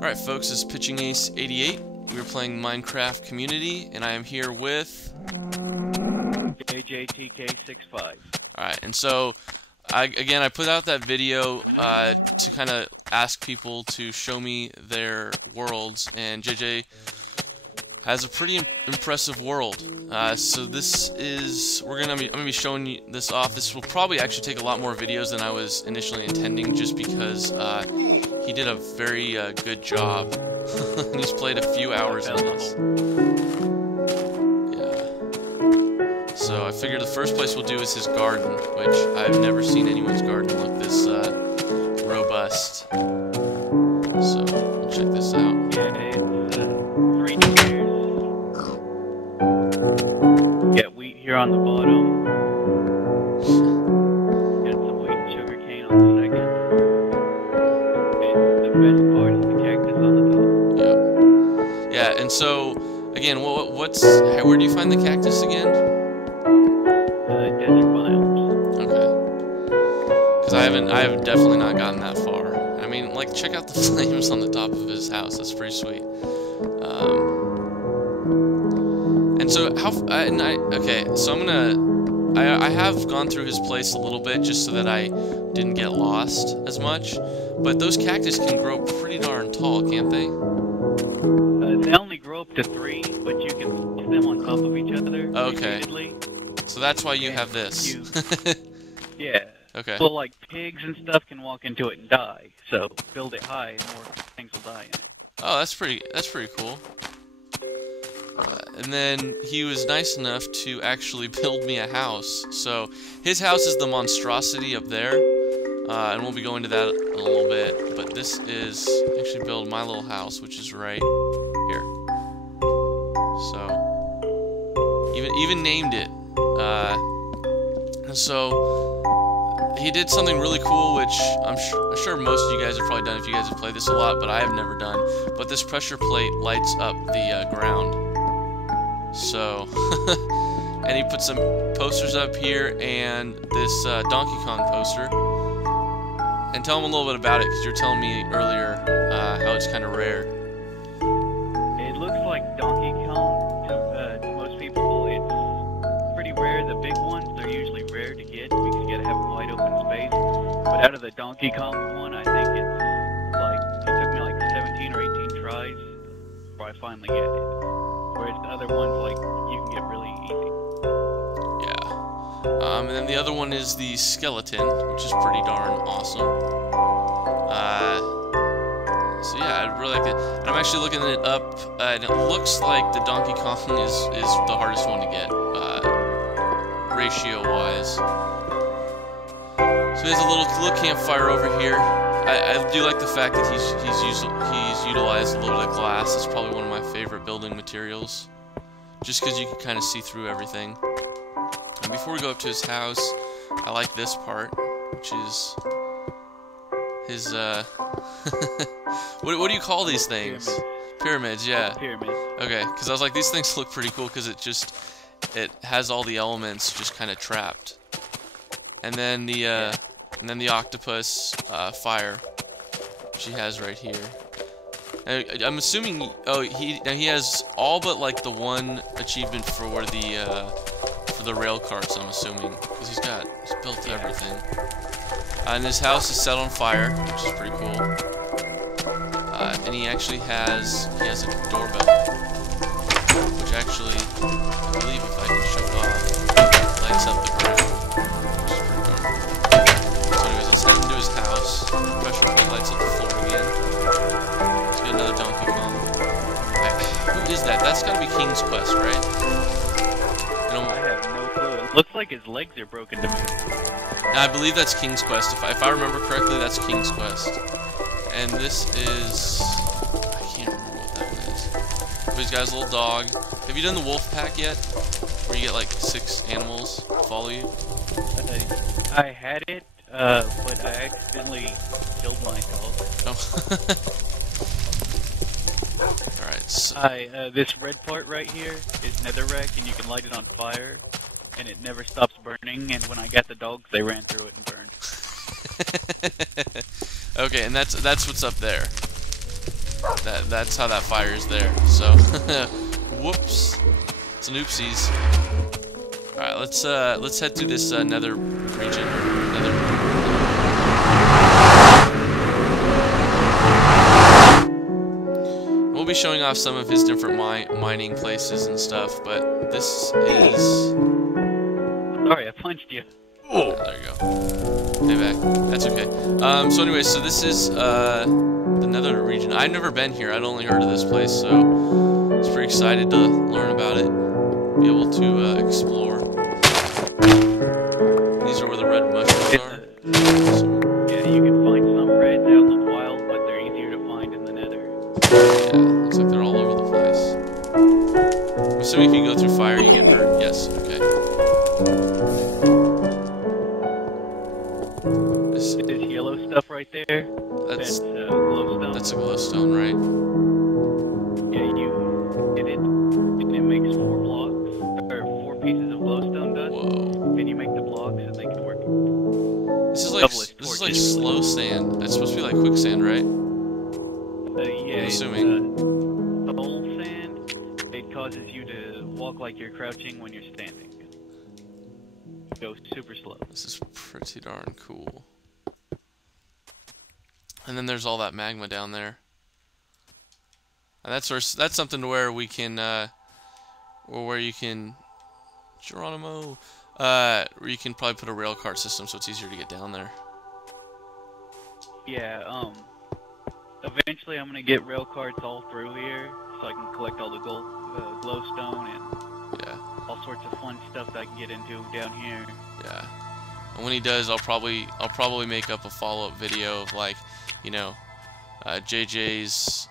Alright folks, this is Pitching Ace 88. We are playing Minecraft Community, and I am here with JJTK65. Alright, and so I put out that video to kind of ask people to show me their worlds, and JJ has a pretty impressive world. So this is, I'm gonna be showing you this off. This will probably actually take a lot more videos than I was initially intending, just because he did a very good job. He's played a few hours in this. Yeah. So I figured the first place we'll do is his garden, which I've never seen anyone's garden look this robust. So we'll check this out. Yeah, it's 3D chairs. Yeah, wheat here on the bottom. Got some wheat and sugar cane on the second. And the best part is the cactus on the top. Yeah, and so again, where do you find the cactus again? Desert biomes. Okay. Because I have definitely not gotten that far. I mean, like, check out the flames on the top of his house. That's pretty sweet. And so okay, so I have gone through his place a little bit just so that I didn't get lost as much. But those cactus can grow pretty darn tall, can't they? They only grow up to 3, but you can put them on top of each other. Okay. Repeatedly. So that's why you have this. Yeah. Okay. Well, like pigs and stuff can walk into it and die. So build it high, and more things will die in it. Oh, that's pretty cool. And then he was nice enough to actually build me a house. So his house is the monstrosity up there, and we'll be going to that in a little bit. But this is actually build my little house, which is right here. So even named it. So he did something really cool, which I'm sure most of you guys have probably done if you guys have played this a lot, but I have never done. But this pressure plate lights up the ground. So, and he put some posters up here and this Donkey Kong poster. And tell him a little bit about it, because you were telling me earlier how it's kind of rare. It looks like Donkey Kong to most people. It's pretty rare. The big ones, they're usually rare to get because you gotta have a wide open space. But out of the Donkey Kong one, I think it took me like 17 or 18 tries before I finally get it. Whereas the other ones, like, you can get really easy. Yeah. And then the other one is the skeleton, which is pretty darn awesome. So yeah, I really like it. And I'm actually looking it up, and it looks like the Donkey Kong is the hardest one to get, ratio-wise. So he has a little campfire over here. I do like the fact that he's utilized a little bit of glass. It's probably one of my favorite building materials, just because you can kind of see through everything. And before we go up to his house, I like this part, which is his what do you call these things? Pyramids, yeah. Pyramids. Okay, because I was like, these things look pretty cool because it has all the elements just kind of trapped. And then the octopus fire, which he has right here. I'm assuming he has all but like the one achievement for the rail cars. I'm assuming because he's built everything. And his house is set on fire, which is pretty cool. And he actually has a doorbell, which actually, I believe if I can show it off, lights up the ground, which is pretty darn cool. So anyways, let's head into his house. Pressure plate lights up the floor again. Let's get another Donkey Kong. Who is that? That's gotta be King's Quest, right? I have no clue. It looks like his legs are broken to me. I believe that's King's Quest. If I remember correctly, that's King's Quest. And this is... I can't remember what that one is. But he's got his little dog. Have you done the wolf pack yet? Where you get like 6 animals follow you? I had it, but I accidentally killed my dog. Oh. Alright, so... this red part right here is netherrack, and you can light it on fire, and it never stops burning, and when I got the dogs, they ran through it and burned. Okay, and that's what's up there. that's how that fire is there. So, whoops, it's an oopsies. All right, let's head to this nether region. We'll be showing off some of his different mining places and stuff, but this is. Sorry, I punched you. Oh, there you go. Payback. That's okay. So anyway, so this is the nether region. I've never been here. I'd only heard of this place, so I was pretty excited to learn about it, be able to explore. These are where the red mushrooms are. Yeah, you can find some reds out in the wild, but they're easier to find in the nether. Yeah, looks like they're all over the place. I'm assuming if you go through fire, you get hurt. Yes, okay. This yellow stuff right there, that's glowstone. That's a glowstone, right? Yeah, you hit it, and it makes 4 blocks, or 4 pieces of glowstone dust. Whoa. Then you make the blocks, and they can work. This is like slow sand. It's supposed to be like quicksand, right? Yeah, I'm assuming. soul sand. It causes you to walk like you're crouching when you're standing. Go super slow. This is pretty darn cool. And then there's all that magma down there. And that's something to where we can, or where you can, Geronimo, where you can probably put a rail cart system so it's easier to get down there. Yeah, eventually I'm gonna get rail carts all through here, so I can collect all the gold, glowstone, and yeah, all sorts of fun stuff that I can get into down here. Yeah. And when he does, I'll probably make up a follow-up video of, like, you know, JJ's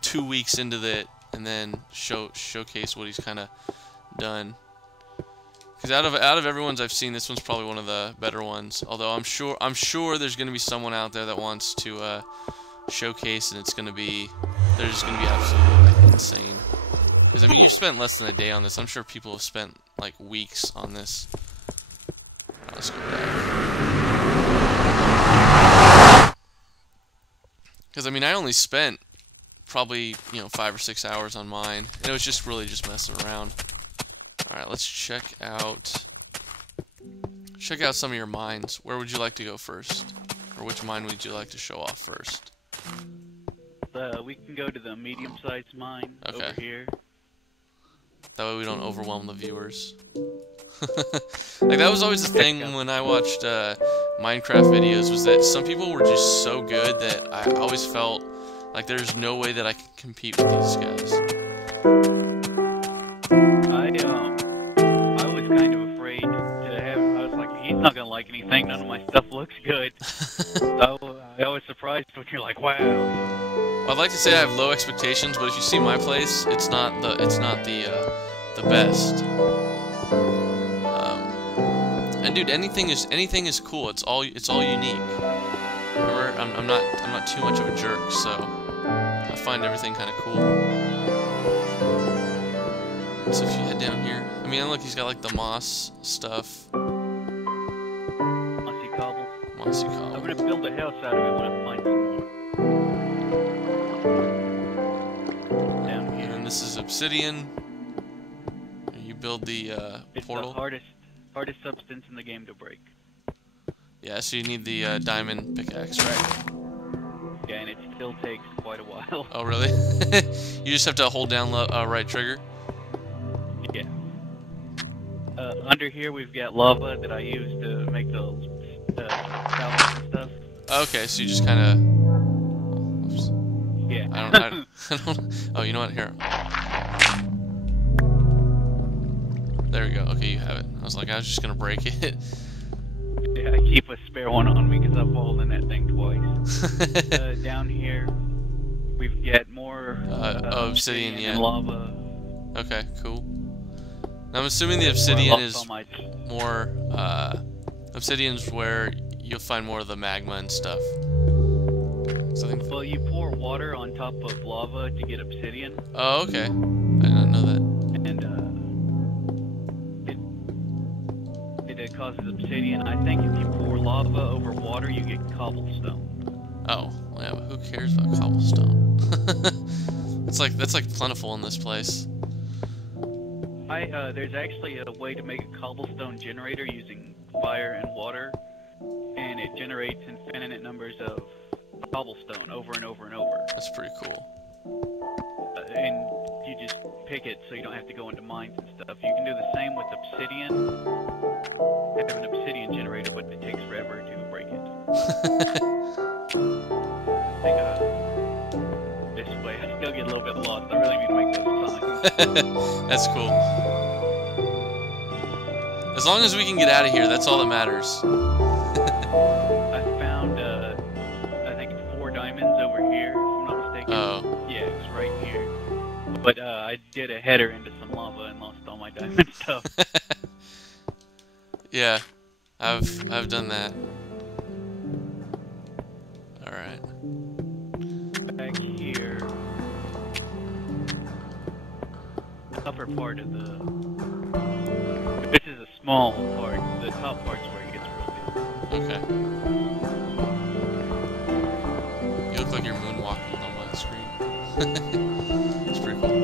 2 weeks into it, and then showcase what he's kind of done. Because out of everyone's I've seen, this one's probably one of the better ones. Although I'm sure there's gonna be someone out there that wants to showcase, and they're just gonna be absolutely insane. Because I mean, you've spent less than a day on this. I'm sure people have spent like weeks on this. Let's go back. Because I mean, I only spent probably 5 or 6 hours on mine, and it was just really just messing around. All right, let's check out some of your mines. Where would you like to go first, or which mine would you like to show off first? We can go to the medium-sized mine over here. That way we don't overwhelm the viewers. Like, that was always the thing when I watched Minecraft videos, was that some people were just so good that I always felt like there's no way that I could compete with these guys. I was kind of afraid to have. I was like, he's not gonna like anything. None of my stuff looks good. So I was surprised when you're like, wow. Well, I'd like to say I have low expectations, but if you see my place, it's not the best. And dude, anything is cool. It's all unique. Remember, I'm not too much of a jerk, so I find everything kind of cool. So if you head down here, I mean, look, he's got like the moss stuff. Mossy cobble. Mossy cobble. I'm gonna build a house out of it when I find some more. Down here. And then this is obsidian. You build the portal. It's the hardest substance in the game to break. Yeah, so you need the diamond pickaxe, right? Yeah, and it still takes quite a while. Oh, really? You just have to hold down right trigger? Yeah. Under here we've got lava that I use to make the pallets and stuff. Okay, so you just kind of... Oops. Yeah. I don't... Oh, you know what? Here. There we go. Okay, you have it. I was like, I was just gonna break it. Yeah, I keep a spare one on me because I've fallen in that thing twice. Down here, we've got more obsidian, yeah. and lava. Okay, cool. Now, I'm assuming the obsidian is more, obsidian's where you'll find more of the magma and stuff. So Well, you pour water on top of lava to get obsidian. Oh, okay. I didn't know that. And it causes obsidian. I think if you pour lava over water, you get cobblestone. Oh, yeah, but who cares about cobblestone? That's like plentiful in this place. There's actually a way to make a cobblestone generator using fire and water, and it generates infinite numbers of cobblestone over and over and over. That's pretty cool. And you just pick it so you don't have to go into mines and stuff. You can do the same with obsidian. Have an obsidian generator, but it takes forever to break it. I think this way. I still get a little bit lost. I really need to make those signs. That's cool. As long as we can get out of here, that's all that matters. I found, I think 4 diamonds over here, if I'm not mistaken. Oh. Yeah, it was right here. But I did a header into some lava and lost all my diamond stuff. Yeah, I've done that. All right. Back here, the upper part of the. This is a small part. The top part's where it gets real big. Okay. You look like you're moonwalking on my screen. It's pretty cool.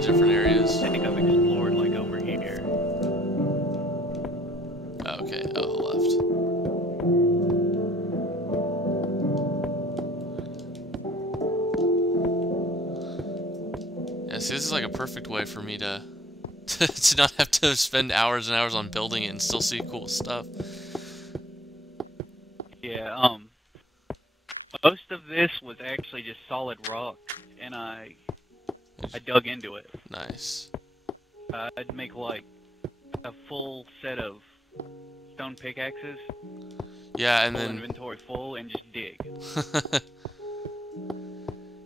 Different areas. I think I've explored like over here. Oh, okay. Oh, the left. Yeah, see, this is like a perfect way for me to to not have to spend hours and hours on building it and still see cool stuff. Yeah, most of this was actually just solid rock, and I dug into it. Nice. I'd make like a full set of stone pickaxes. Yeah, and full then inventory full and just dig.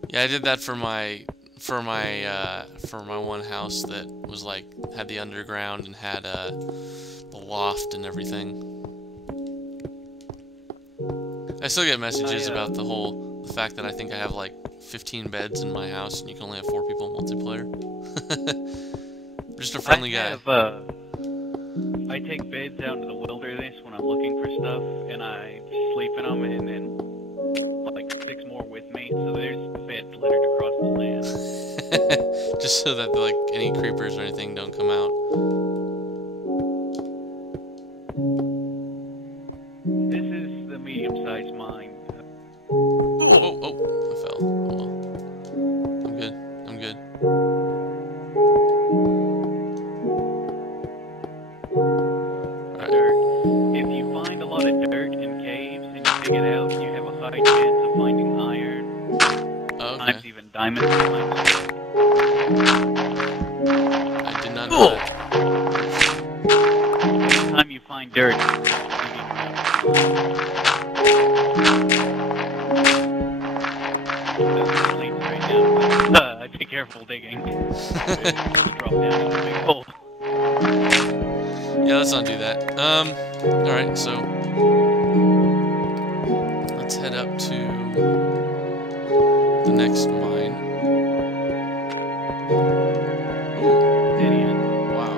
Yeah, I did that for my one house that was like had the underground and had the loft and everything. I still get messages about the fact that I think I have like 15 beds in my house and you can only have 4 people multiplayer. Just a friendly guy. I take beds out into the wilderness when I'm looking for stuff, and I sleep in them, and then like 6 more with me, so there's beds littered across the land. Just so that like any creepers or anything don't come out. This is the medium-sized mine. Oh, I fell. Oh, well. I'm good. Alright. If you find a lot of dirt in caves and you dig it out, you have a high chance of finding iron. Okay. Sometimes even diamonds. I did not know that. Anytime you find dirt, I'd be careful digging. Drop down into a big hole. Yeah, let's not do that. Alright, so let's head up to the next mine. Ooh. Wow.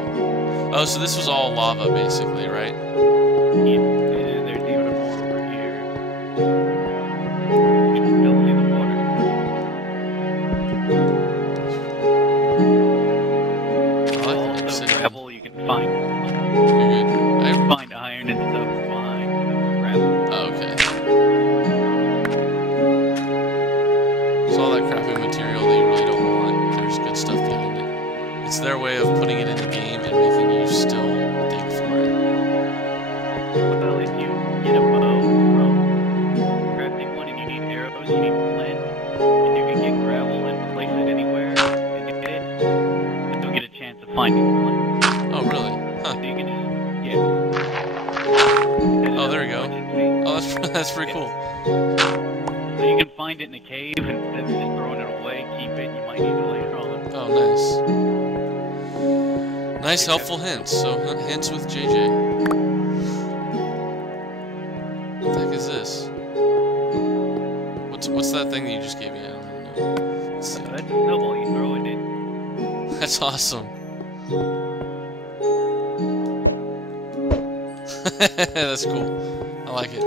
Oh, so this was all lava basically, right? Yeah, and there's even more over here. You can still see the water. Also gravel you can find. You're good. I find iron and stuff fine with gravel. Oh, okay. So all that crappy material that you really don't want, there's good stuff behind it. It's their way of putting it in the game and making you still dig for it. Well, if you get a bow from crafting one and you need arrows, you need flint, and you can get gravel and place it anywhere and get it, then you'll get a chance of finding flint. Oh, really? Huh. So you can just, yeah. Oh, there we go. Oh, that's pretty cool. So you can find it in a cave instead of just throwing it away, keep it, you might need it later on. Oh, nice. Nice, helpful hints. So, hints with JJ. What the heck is this? What's that thing that you just gave me? I don't even know. Let's see. That's a snowball, you throw it in. That's That's awesome. That's cool. I like it.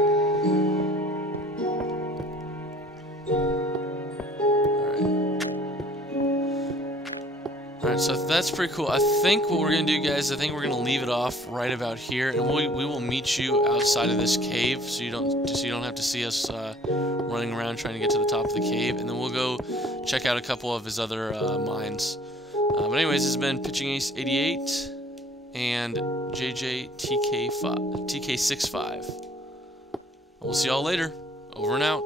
Alright, so that's pretty cool. I think what we're going to do, guys, I think we're going to leave it off right about here, and we will meet you outside of this cave, so you don't have to see us running around trying to get to the top of the cave, and then we'll go check out a couple of his other mines. But anyways, this has been Pitching Ace 88 and JJTK65. We'll see y'all later. Over and out.